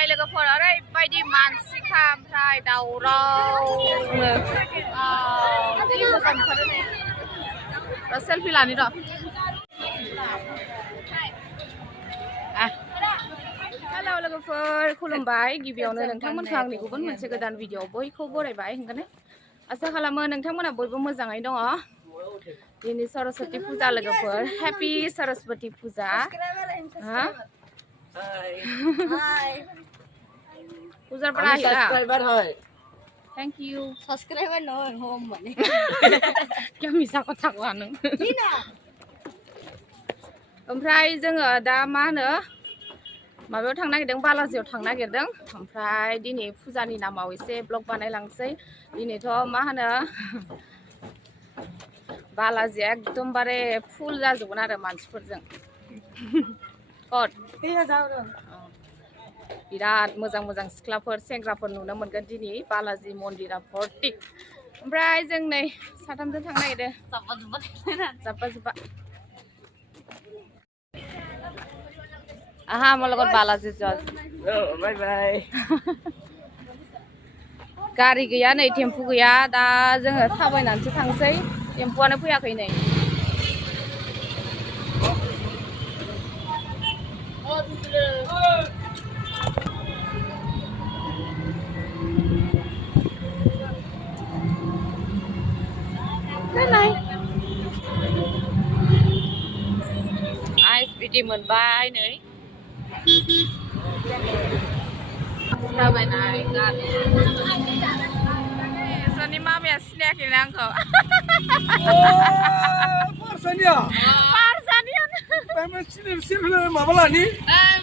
Này là cái phần ở đây bay đi màn xí kham thay đầu rau đi một phần phần này rồi selfie làm đi rồi Hello logofer खुलुमबाय गिबियावनो नोंथांमोनखौ आंनि गुबुन मोनसे गोदान video बयखौबो बरायबाय होनगोन आसा खालामो नोंथांमोना बयबो मोजाङै दङ दिनै सरस्वती फुजा लोगोफोर हैप्पी सरस्वती फुजा हा Pujar pernah subscriber hoy. Thank you. Subscriber no home mane. Kya bisa kotak wanu. Dina. Ompray जोङो दा मा होनो माबायाव थांनो नागिरदों बालाजियाव थांनो नागिरदों ओमफ्राय दिनै फुजानि नामाव एसे ब्लग बानायलांसै दिनैथ' मा होनो बालाजिया एकदमबारे फुल जाजोबगोन आरो मानसिफोरजों कट बिराद मोजां मोजां सिख्लाफोर सेंग्राफोर नुनो मोनगोन दिनै बालाजि मन्दिरा भर्टिक ओमफ्राय जों नै साथामजों थांनो नागिरदों जाब्बा जुब्बा आहा मलगत बालाजि जज बाय बाय गारि गैया नै टेम्पु गैया दा जोङो थाबायनानैसो थांसै टेम्पुआनो फैयाखै नै आइस बिदि मोनबाय नै थाबायनाय गारि सोरनि मामाया सिनायाखैना आंखौ पारसानिया माबा लानि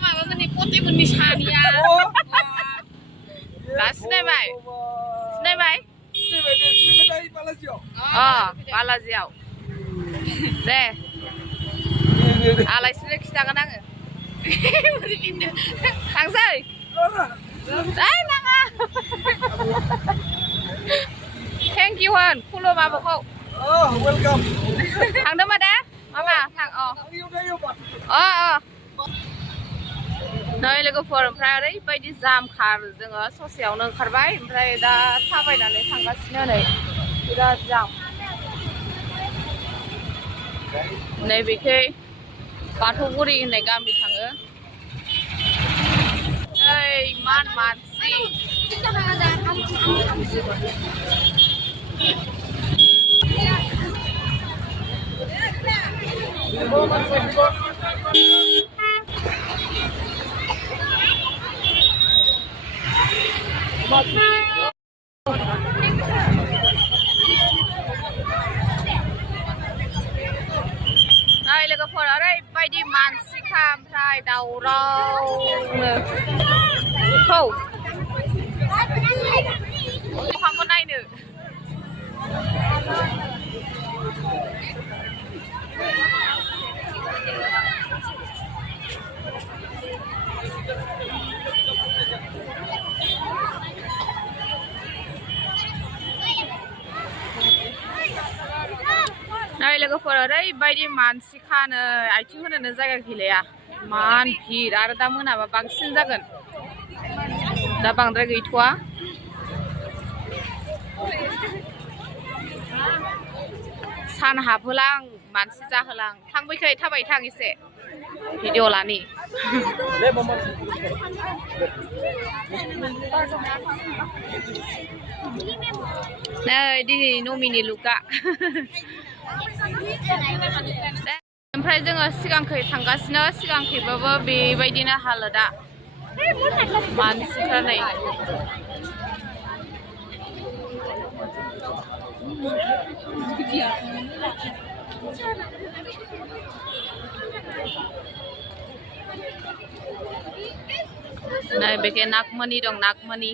माबामोननि पटेमोननि सानिया दा सिनायबाय बालाजियाव दे आलायसिनो खिथागोन आङो थांसै ओइ नाङा थेंक इउ होन खुलुम माबाखौ वेलकाम थांदोंमोन दे मामा थां नै लोगोफोर ओमफ्राय ओरैबायदि जामखार जोङो ससेयावनो ओंखारबाय ओमफ्राय दा थाबायनानै थांगासिनो नै बिराद जाम नैबेखै बाथौगुरि होननाय गामि थाङो ओइ मान मानसि Này लोगोफोर ओरैबायदि मानसिखा ओमफ्राय दावरावनो बिफांखौ नायनो नै लोगोफोर ओरैबायदि मानसि खानो आथिं होनोनो जायगा गैलाया मान भिर आरो दा मोनाबा बांसिन जागोन दा बांद्राय गैथ'वा सान हाबहोलां मानसि जाहोलां थांबैखै थाबाय थां एसे भिडिअ लानि नै दिनै नमिनि लुका ओमफ्राय जोङो सिगांखै थांगासिनो सिगांखैबाबो बेबायदिनो हालोदा मानसिफ्रा नै नै बेखे नागमणि दं नागमणि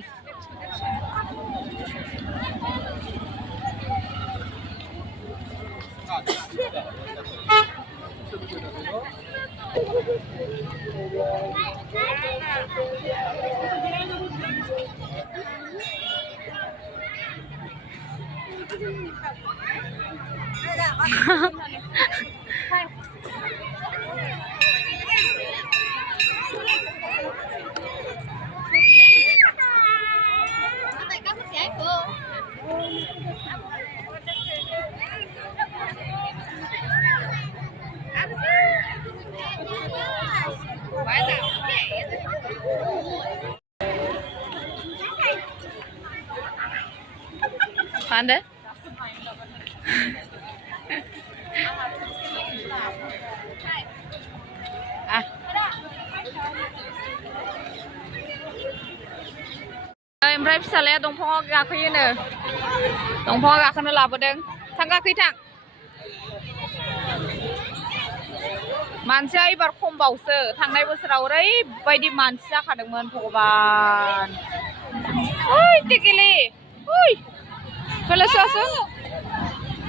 Pande? Ah. Oमफ्राय फिसालाया दंफाङाव गाखोयोनो दंफाङाव गाखोनो लाबोदों थां गाखै थां मानसिया एबार खमबावसो थांनाय बोसोराव ओरैबायदि मानसि जाखादोंमोन भगबान ओइ टेकेलि ओइ फैलासो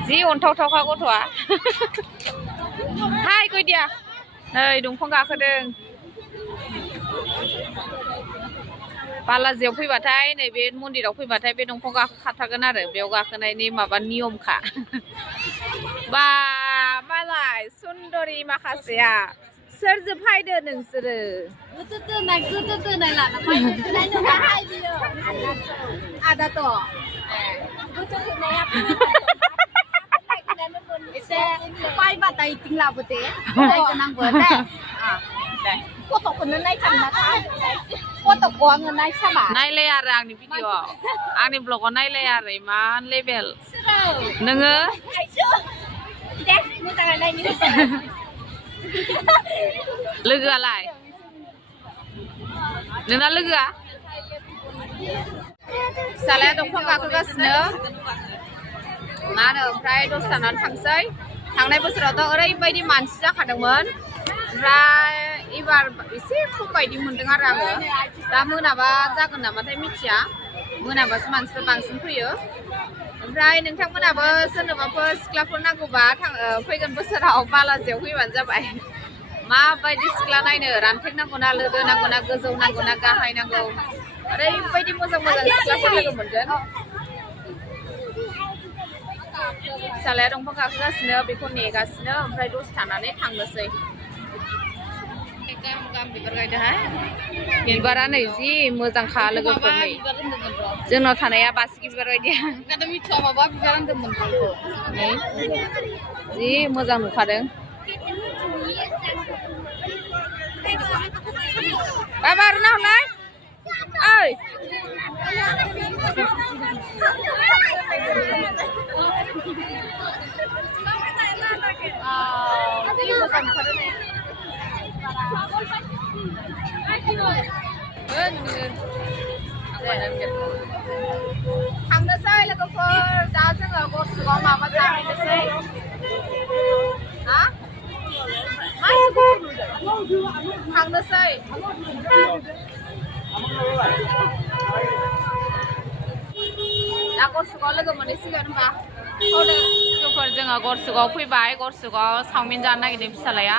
जि अन्थावथावखा गथ'आ हाय गयदिया नै दंफां गाखोदों बालाजियाव फैबाथाय नैबे मन्दिराव फैबाथाय बे दंफां गाखोखाथारगोन आरो बेयाव गाखोनायनि माबा नियमखा बा मालाय सुन्दरि माखासेया सोरजों फायदो नोंसोरो नायलाय आरो आंनि भिडिअ'आव आंनि ब्लगाव नायलाय आरो इमान लेभेल नोङो लोगोआलाय नोंना लोगोआ फिसालाया दंफां गाखोगासिनो मा होनो ओमफ्राय दसे थानानै थांसै थांनाय बोसोरावथ' ओरैबायदि मानसि जाखादोंमोन ओमफ्राय एबार एसे खम बायदि मोनदों आरो आङो दा मोनाबा जागोन नामाथाय मिथिया मोनाबासो मानसिफोर बांसिन फैयो ओमफ्राय नोंथांमोनाबो सोरनोबाफोर सिख्लाफोर नांगौबा फैगोन बोसोराव बालाजियाव फैबानो जाबाय माबायदि सिख्ला नायनो रानथें नांगौ ना लोदो नांगौ ना गोजौ नांगौ ना गाहाय नांगौ ओरैबायदि मोजां मोजां सिख्लाफोर लोगो मोनगोन फिसालाया दंफां गाखोगासिनो बेखौ नेगासिनो ओमफ्राय दसे थानानै थांनोसै बिबार गायदोंहाय बिबारा नै जि मोजांखा लोगोफोरनि जोंनाव थानाया बासिगि बिबार बायदिया माबा बिबार होनदोंमोन जि मोजां नुखादों बाबा आरो नाहरलाय ओइ मोजां नुखादों ने थांनोसै लोगोफोर दा जोङो गरसुगाव माबा जाहैनोसै थांनोसै दा गरसुगाव लोगो मोनहैसिगोन होनबा लोगोफोर जोङो गरसुगाव फैबाय गरसुगाव चावमिन जानो नागिरदों फिसालाया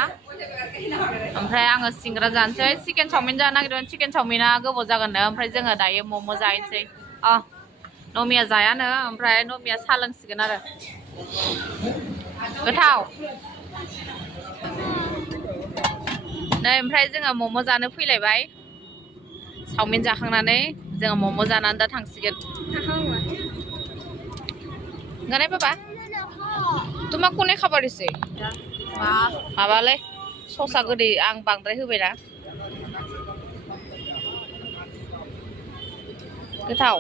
ओमफ्राय आङो सिंग्रा जानोसै चिकेन चावमिन जानो नागिरदों चिकेन चावमिना गोबाव जागोननो ओमफ्राय जोङो दायो मम' जाहैनोसै नमिया जायानो ओमफ्राय नमिया साहा लोंसिगोन आरो गोथाव नै ओमफ्राय जोङो मम' जानो फैलायबाय चावमिन जाखांनानै जोङो मम' जानानै दा थांसिगोन गानाय बाबा तुम्हाक कोने खाबार दिसे माबालै ससा गोदै आं बांद्राय होबायना गोथाव